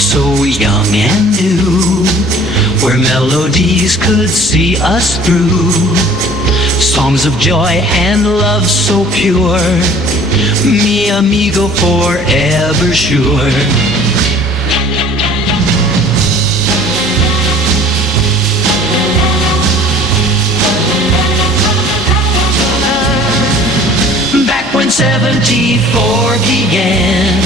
so young and new, where melodies could see us through. Songs of joy and love so pure, MiAmigo forever sure. Back when 74 began,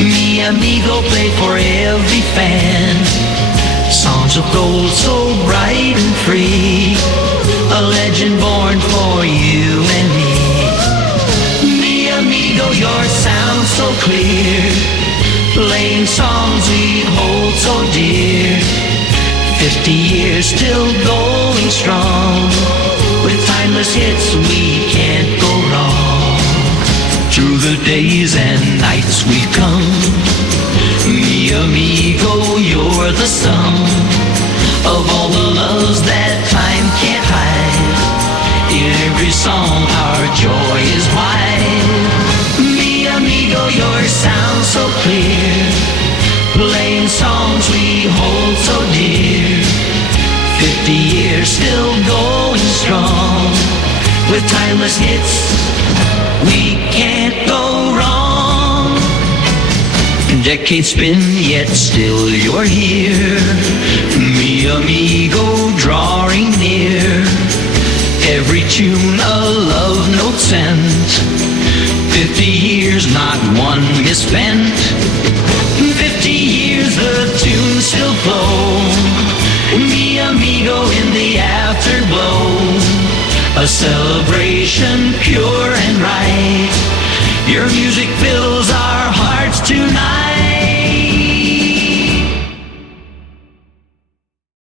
MiAmigo played for every fan. Songs of gold so bright and free, a legend born for you and me. MiAmigo, your sound so clear, playing songs we hold so dear. 50 years still going strong, with timeless hits we can't go wrong. Through the days and nights we've come, MiAmigo, you're the sum of all the loves that time can't hide. In every song our joy is wide. MiAmigo, your sound so clear, playing songs we hold so dear. 50 years still going strong, with timeless hits we can't go wrong. Decades spin, yet still you're here, MiAmigo drawing near. Every tune a love note sent, 50 years not one misspent. 50 years the tunes still flow, MiAmigo in the afterglow. A celebration pure and right, your music fills our hearts tonight.